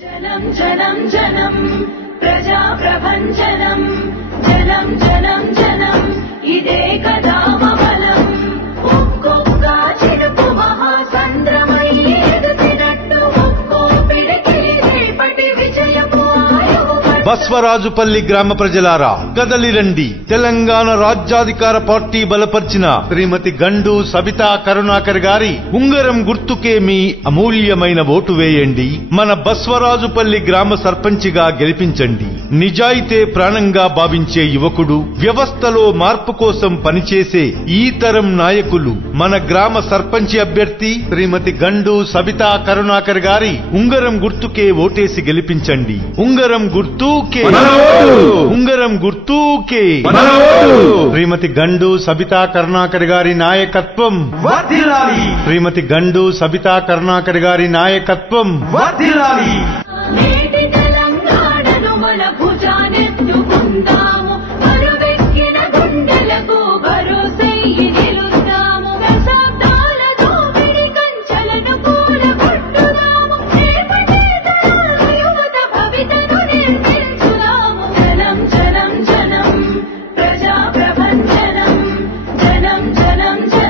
జనం జనం జనం. ప్రజా ప్రభంజనం జనం జనం జనం. బస్వరాజుపల్లి గ్రామ ప్రజలారా కదలిరండి తెలంగాణ రాజ్యాధికార పార్టీ బలపరిచిన శ్రీమతి గండు సబితా కరుణాకర్ గారి ఉంగరం గుర్తుకే మీ అమూల్యమైన ఓటు వేయండి. మన బస్వరాజుపల్లి గ్రామ సర్పంచిగా గెలిపించండి. నిజాయితే ప్రాణంగా భావించే యువకుడు వ్యవస్థలో మార్పు కోసం పనిచేసే ఈ తరం నాయకులు మన గ్రామ సర్పంచి అభ్యర్థి శ్రీమతి గండు సబితా కరుణాకర్ గారి ఉంగరం గుర్తుకే ఓటేసి గెలిపించండి. ఉంగరం గుర్తు గుర్తుకే. ఉంగరం గుర్తుకే. శ్రీమతి గండు సబితా కరుణాకర్ గారి నాయకత్వం. శ్రీమతి గండు సబితా కరుణాకర్ గారి నాయకత్వం. Jalanam Jalanam